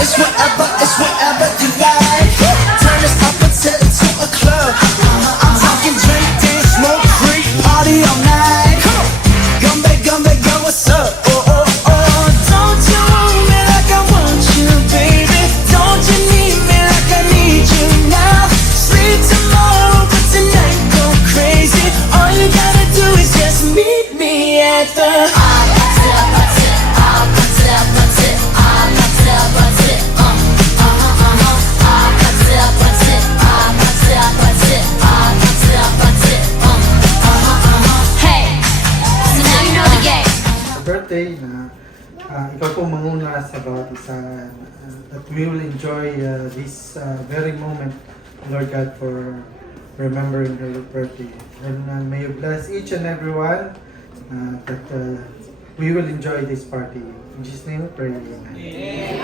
it's whatever you like. Turn this up until it's to a club. I'm talking drink, dance, smoke, freak, party all night. Come back, go, what's up? Oh, oh, oh. Don't you want me like I want you, baby? Don't you need me like I need you now? Sleep tomorrow, but tonight go crazy. All you gotta do is just meet me at the birthday na ikaw po manguna sa bawat isa that we will enjoy this very moment, Lord God, for remembering her birthday. And may you bless each and everyone that we will enjoy this party. In Jesus' name we pray. Amen.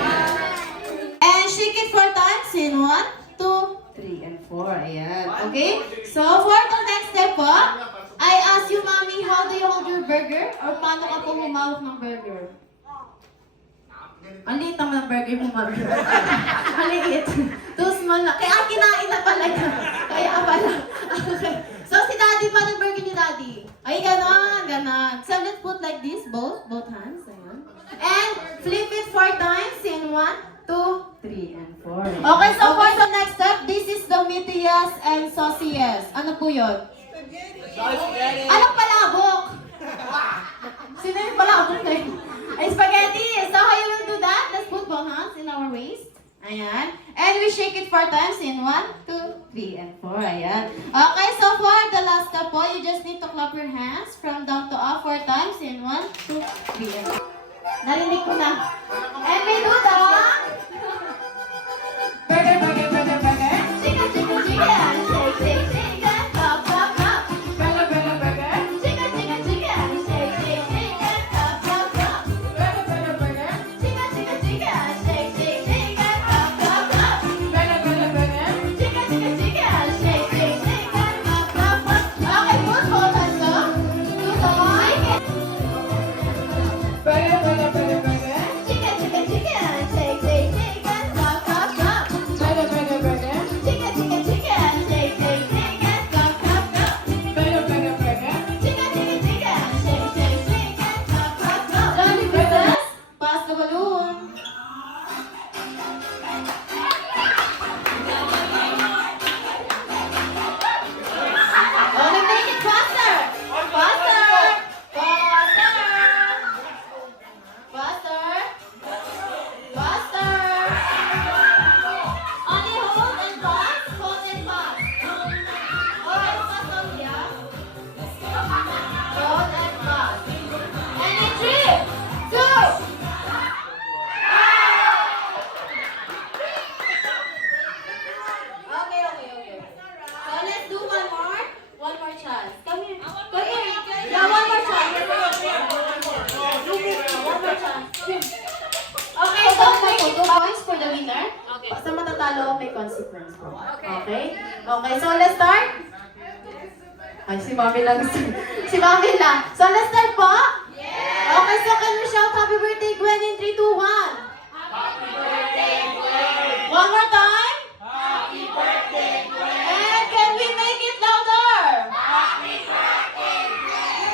And shake it 4 times in 1, 2, 3, and 4. Ayan. Okay? So, for the next step po, I ask you, Mommy, how do you hold your burger? Or paano ka po humawak ng burger? Ang liit naman ng burger mo, Mommy. Ang liit. Too small na. Kaya kinain na talaga. Kaya pala. Okay. So, si Daddy pa ng burger ni Daddy. Ay, ganon, ganon. So, let's put like this, both hands. Ayan. And flip it 4 times in 1, 2, 3, and 4. Okay, so for the next step, this is the meatias and sauciers. Ano po yun? Anong palabok? Sino yung palabok na yun? Ay, spaghetti! So how you will do that? Let's put both hands in our waist. Ayan. And we shake it 4 times in 1, 2, 3, and 4. Ayan. Okay, so for the last step po, you just need to clap your hands from down to up 4 times in 1, 2, 3, and 4. Narinig ko na. And we do the burger, burger, burger, burger. Chicken, chicken, chicken. Shake, shake, shake. Clap, clap, clap. Burger, burger, burger. Chicken, chicken, chicken. Shake, shake, shake. Clap, clap, clap. Burger, burger, burger. Chicken, chicken, chicken. Shake, shake, shake. Clap, clap, clap. Burger, burger, burger. Chicken, chicken, chicken. Shake, shake, shake. Clap, clap, clap. Okay, put both hands up to the mic. Burger, burger, burger, burger. Chicken, chicken, chicken. Shake, shake, shake. Clap, clap, clap. Burger, burger, burger. Chicken, chicken, chicken. Shake, shake, shake. Clap, clap, clap. Burger, burger, burger. Chicken, chicken, chicken. Shake, shake, shake. Clap, clap, clap. Johnny Brothers, pass the balloon. Oh, make it faster. Faster. Faster. Faster. Faster. Only hold and pass. Hold and pass. Alright, pass on here. Hold and pass. And in 3, 2. Okay. So let's do one more. One more chance. Come here. Come here. Yeah, one more chance. One more chance. Okay, so may 2 points for the winner. Okay. Sa matatalo, may consequence po. Okay? Okay, so let's start. Ay, si Mami lang. Si Mami lang. So let's start po? Yeah! Okay, so can we shout happy birthday, Gwen, in 3, 2, 1? Happy birthday, Gwen! One more time? Happy birthday, Gwen! And can we make it louder? Happy birthday, Gwen!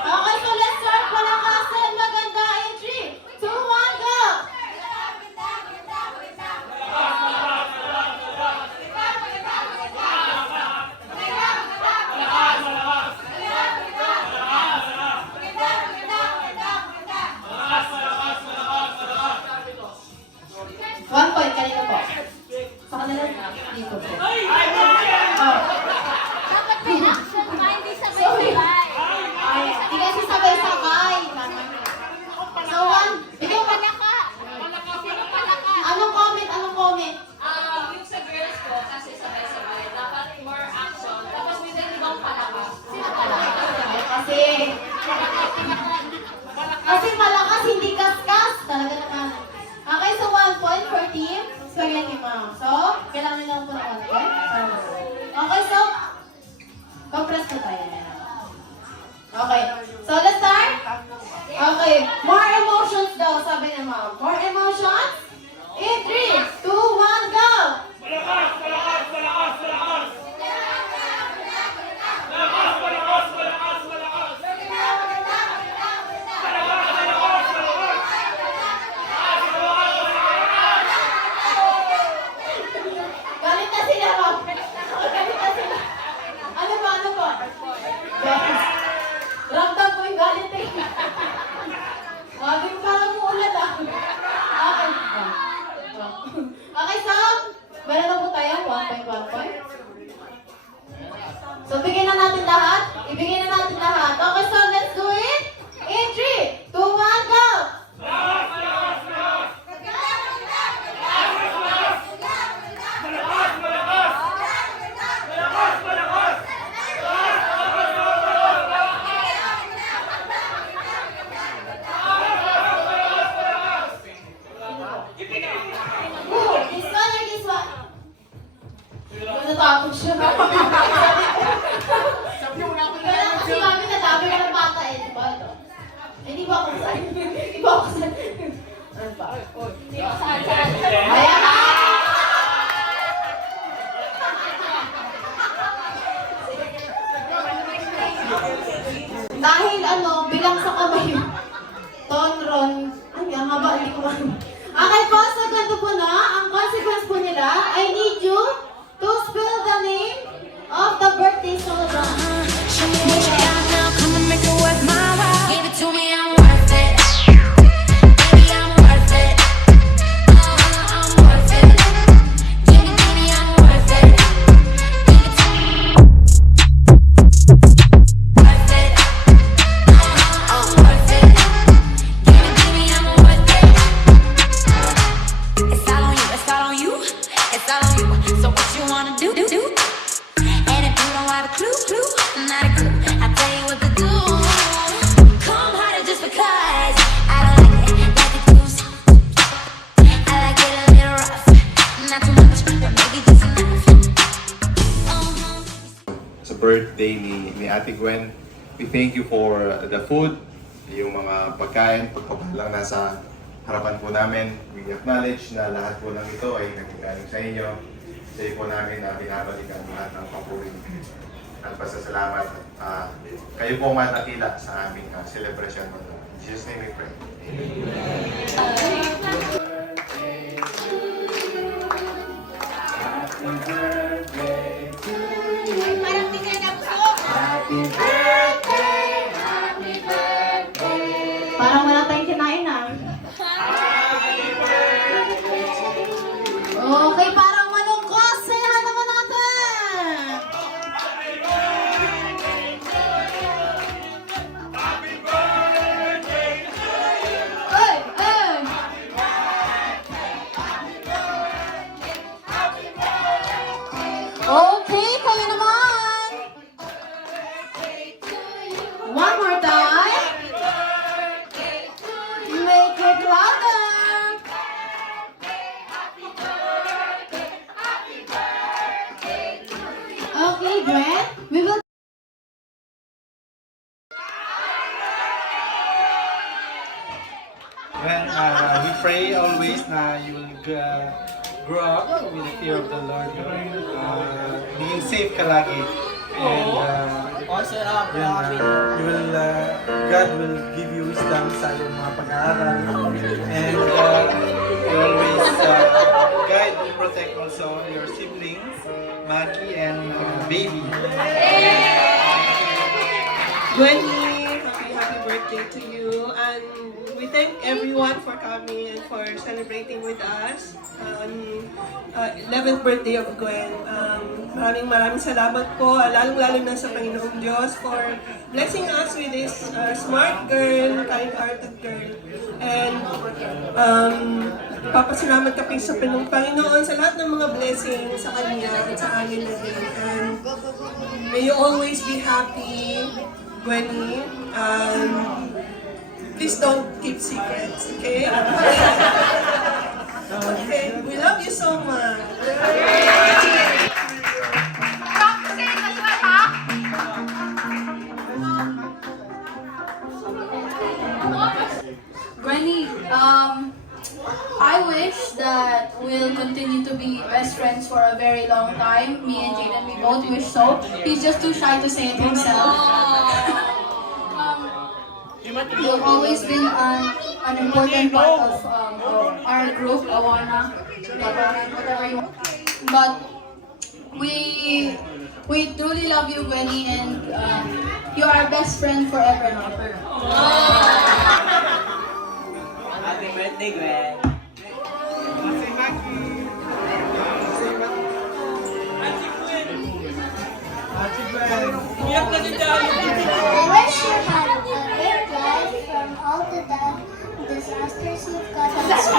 Okay, so let's start. Palakasan, maganda in 3, 2, 1, go! One point kanina po. Sa kanila, dito po. Oh. Sorry. Ay, di kasi sabay-sabay. So, ikaw palaka. Anong comment? Yung sa girls ko, kasi sabay-sabay, dapat more action. Tapos may ibang palaka. Sino palaka? Kasi malakas, hindi kaskas. Talaga naman. Okay, so 1 point per team. Spaghetti Mom. So, kailangan lang po ng 1 point. Okay, so, compress po tayo. Okay, so let's start. Okay, more emotions daw, sabi ni Mom. More emotions? In 3, Hindi ba ako saan? Hindi ba ako saan? Ano ba? Saan? Ayan! Dahil bilang sa kamay, Tonron, ay, ang haba, hindi ko Okay po, segundo po na, ang consequence po nila, I need you to spell the name of the birthday celebrant. Show me what you got now, come and make it worth my while. Give it to me, I'm worth it. Baby, I'm worth it. I'm worth it. Give it to me, I'm worth it. Give it to me. Worth it. I'm worth it. Give it to me, I'm worth it. It's all on you, it's all on you, it's all on you. So what you wanna do? And if you don't have a clue, not a clue, I'll tell you what to do. Come harder just because I don't like it too soft. I like it a little rough, not too much, but maybe just enough. Sa birthday ni Ate Gwen, we thank you for the food, yung mga pagkain, pagpapalang nasa harapan po namin. We acknowledge na lahat po ng ito ay nagagaling sa inyo. Sa iyo po namin na binabalikan lahat ng papuri at pasasalamat. Kayo po ang matakila sa aming celebration mo. In Jesus' name we pray. Parang wala tayong kinain Okay, parang malungkot. Sayahan naman natin. Hey, hey. Okay, kayo naman. One more time. Make it louder. Okay, Gwen, we will. We pray always na you will grow up with the fear of the Lord. Being safe ka lagi. And you will, God will give you wisdom sa iyong mga pag-aaral. And you always guide and protect also your siblings, Maki and Baby. Gwenny, happy birthday to you, and we thank everyone for coming and for celebrating with us. 11th birthday of Gwen. Maraming salamat po, lalong-lalo na sa Panginoong Diyos for blessing us with this smart girl, kind-hearted girl. And papasalamat kami sa Panginoon sa lahat ng mga blessings sa Kanya at sa amin na din. And may you always be happy, Gwenny. Please don't keep secrets, okay? Okay, we love you so much. Gwenny, I wish that we'll continue to be best friends for a very long time. Me and Jaden, we both wish so. He's just too shy to say it himself. You've always been an important part of our group, Awana, whatever you want. But we truly love you, Gwenny, and you are our best friend forever and ever. Happy birthday, Gwen! I wish you had a great life from all the disasters you've gotten through.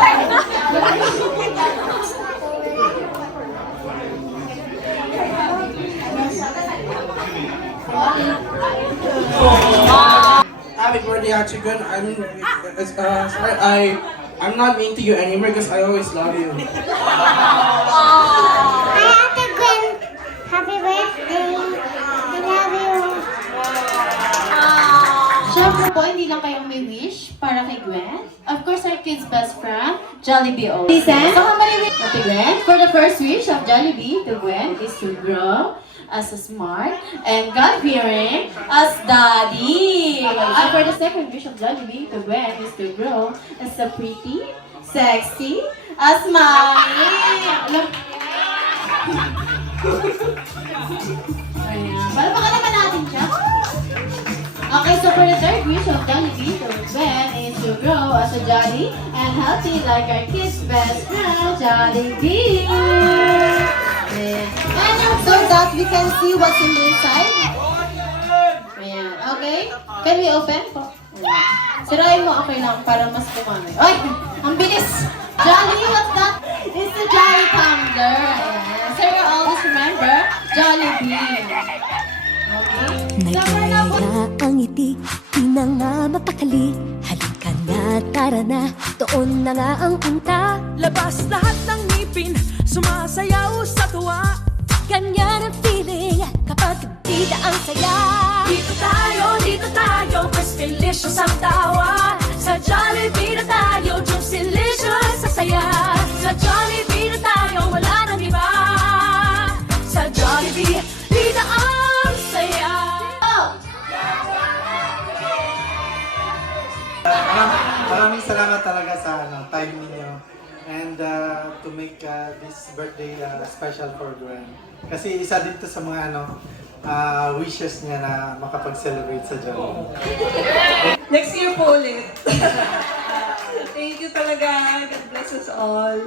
I wish you could have passed Happy birthday, Ate Gwen. I'm not mean to you anymore because I always love you. Hi, Ate Gwen. Happy birthday. I love you. Siyempre po, hindi lang kayong may wish para kay Gwen. Of course, our kid's best friend, Jollibee O. Listen, so how many wish to Gwen? For the first wish of Jollibee to Gwen is to grow as a smart and God-fearing as Daddy. And for the second wish of Jollibee to Gwen is to grow as a pretty, sexy as Mommy. Ayan. Palpakan naman natin siya. Okay, so for the third wish of Jollibee to Gwen is to grow as a jolly and healthy like our kid's best friend, Jollibee. Ayan. And so that we can see what's in the inside. Ayan. Okay? Can we open po? Ayan. Sirain mo, okay lang, para mas kumami. Ay! Ang bilis! Jolly, what's that? It's the Jolly Tumbler. Ayan. So you always remember, Jollibee. Okay? Summer na po. Nagkaya ang ngiti, di na nga mapakali. Halika na, tara na, doon na nga ang punta. Labas lahat ng ngipin, sumasayaw sa tuwa. Ganyan ang feeling kapag bida ang saya. Dito tayo, mas delicious ang tawa. Sa Jollibee na tayo, juicy-licious sa saya. Sa Jollibee na tayo, wala nang iba. Sa Jollibee, bida ang saya. Maraming salamat talaga sa time ninyo and to make this birthday special for Gwen. Kasi isa din to sa mga wishes niya na makapag-celebrate sa Jollibee. Next year po ulit. Thank you talaga. God bless us all.